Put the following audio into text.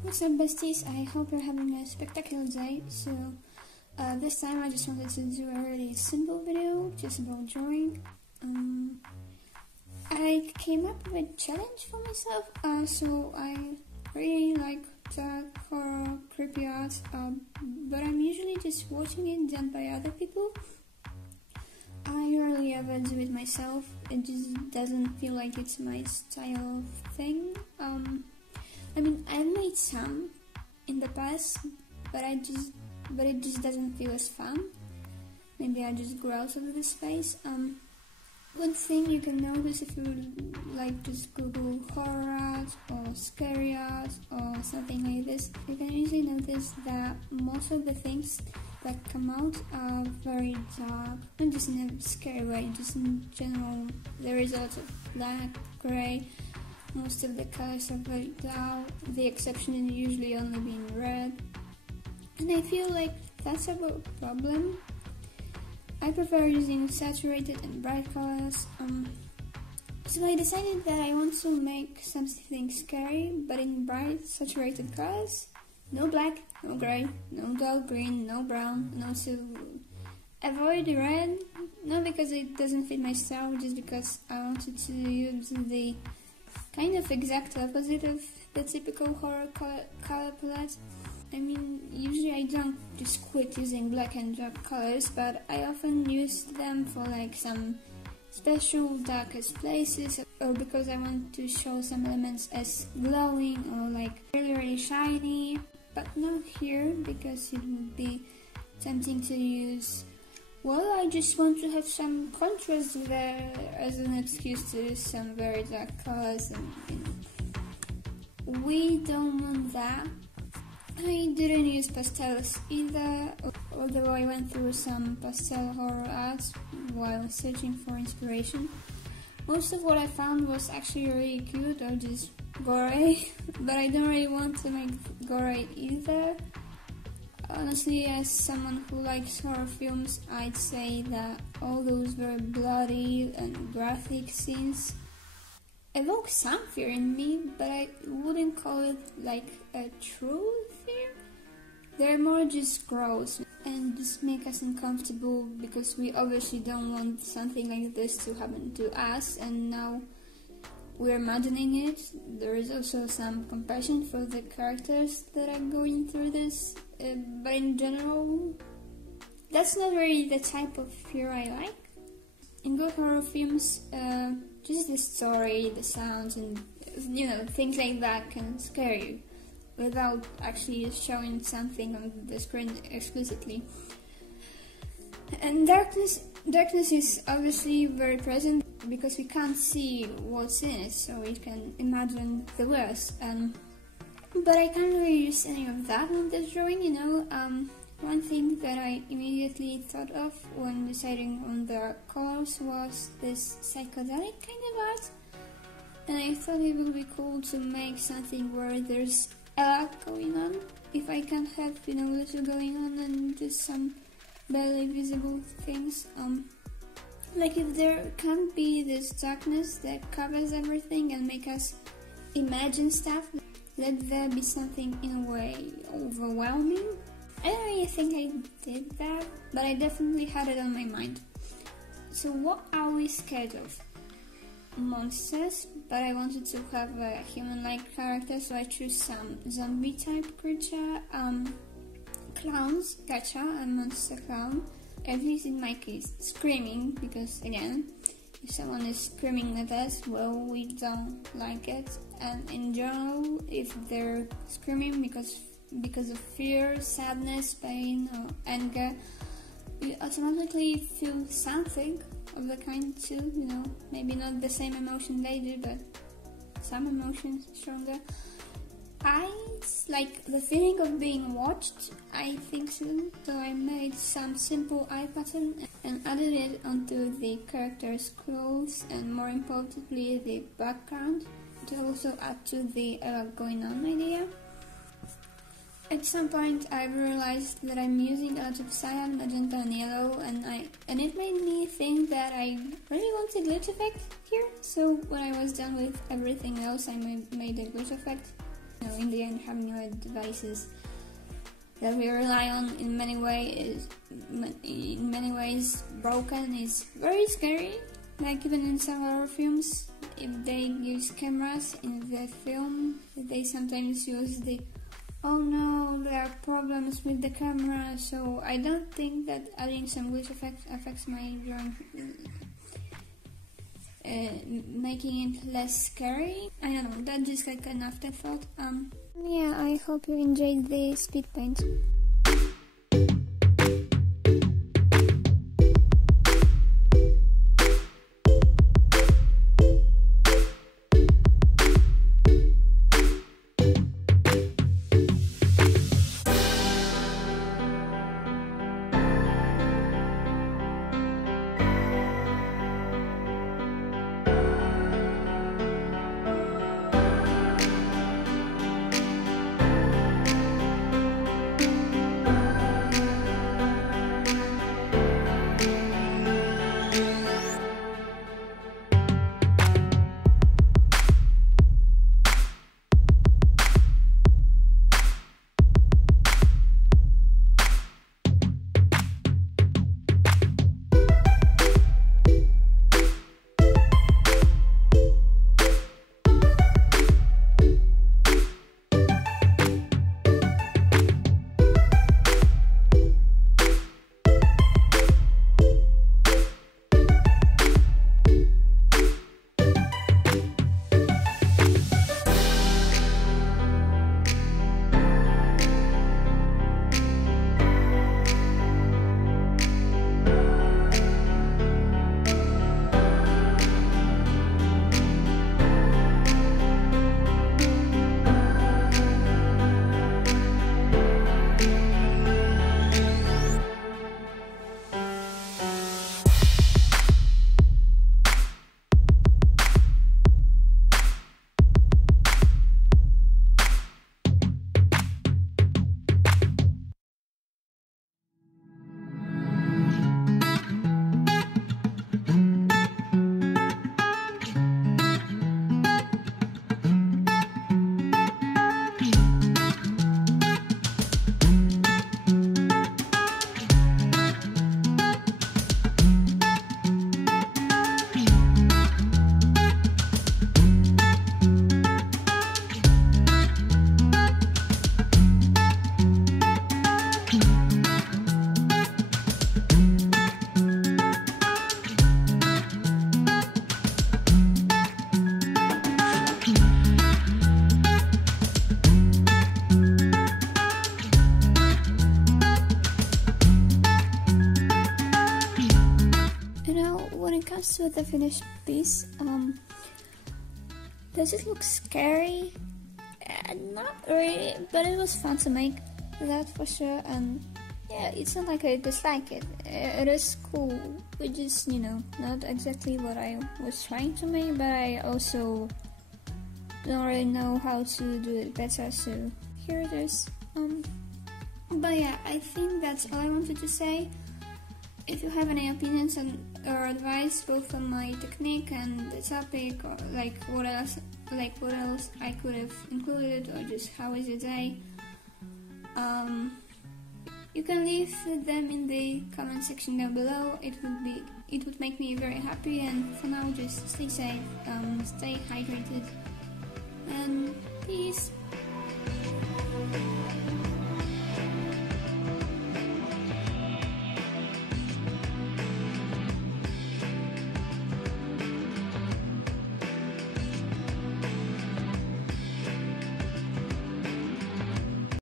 What's up, besties? I hope you're having a spectacular day. So, this time I just wanted to do a really simple video just about drawing. I came up with a challenge for myself. So I really like dark horror, creepy art, but I'm usually just watching it done by other people. I rarely ever do it myself. It just doesn't feel like it's my style of thing. I mean, I've made some in the past, but it just doesn't feel as fun. Maybe I just grew out of this space. One thing you can notice if you like just Google horror art or scary art or something like this, you can usually notice that most of the things that come out are very dark, not just in a scary way, just in general. There is a lot of black, grey. Most of the colors are very dull, the exception is usually only being red. And I feel like that's a problem. I prefer using saturated and bright colors. So I decided that I want to make something scary, but in bright, saturated colors. No black, no grey, no dull green, no brown, no silver. Avoid the red, not because it doesn't fit my style, just because I wanted to use the kind of exact opposite of the typical horror color palette. I mean, usually I don't just quit using black and dark colors, but I often use them for like some special darkest places, or because I want to show some elements as glowing or like really shiny, but not here because it would be tempting to use. Well, I just want to have some contrast there as an excuse to use some very dark colors, and we don't want that. I didn't use pastels either, although I went through some pastel horror arts while searching for inspiration. Most of what I found was actually really cute or just gory, but I don't really want to make gory either. Honestly, as someone who likes horror films, I'd say that all those very bloody and graphic scenes evoke some fear in me, but I wouldn't call it like a true fear. They're more just gross and just make us uncomfortable because we obviously don't want something like this to happen to us, and now we're imagining it. There is also some compassion for the characters that are going through this, but in general, that's not really the type of fear I like. In good horror films, just the story, the sounds, and things like that can scare you without actually showing something on the screen explicitly. And darkness is obviously very present because we can't see what's in it, so we can imagine the worst. But I can't really use any of that on this drawing, One thing that I immediately thought of when deciding on the colors was this psychedelic kind of art, and I thought it would be cool to make something where there's a lot going on. If I can have little going on and just some barely visible things, like if there can't be this darkness that covers everything and make us imagine stuff, let there be something in a way overwhelming. I don't really think I did that, but I definitely had it on my mind. So what are we scared of? Monsters, but I wanted to have a human-like character, so I chose some zombie-type creature. Clowns, gotcha, a monster clown. At least in my case, screaming, because again, if someone is screaming at us, well, we don't like it. And in general, if they're screaming because of fear, sadness, pain, or anger, we automatically feel something of the kind too, maybe not the same emotion they do, but some emotions stronger. I like the feeling of being watched, I think so I made some simple eye pattern and added it onto the character's clothes and more importantly the background to also add to the going on idea. At some point I realized that I'm using a lot of cyan, magenta and yellow, and it made me think that I really wanted glitch effect here, so when I was done with everything else I made a glitch effect. in the end, having devices that we rely on in many ways broken is very scary. Like even in some horror films, if they use cameras in the film, they sometimes use the "oh no, there are problems with the camera." So I don't think that adding some glitch effects affects my drawing, making it less scary. I don't know, that's just like an afterthought. Yeah, I hope you enjoyed the speed paint. To the finished piece, does it look scary? Not really, but it was fun to make, that for sure. And yeah, it's not like I dislike it. It is cool, which is, not exactly what I was trying to make, but I also don't really know how to do it better, so here it is. But yeah, I think that's all I wanted to say. If you have any opinions or advice, both on my technique and the topic, or like what else I could have included, or just how is your day, you can leave them in the comment section down below. It would make me very happy. And for now, just stay safe, stay hydrated, and peace.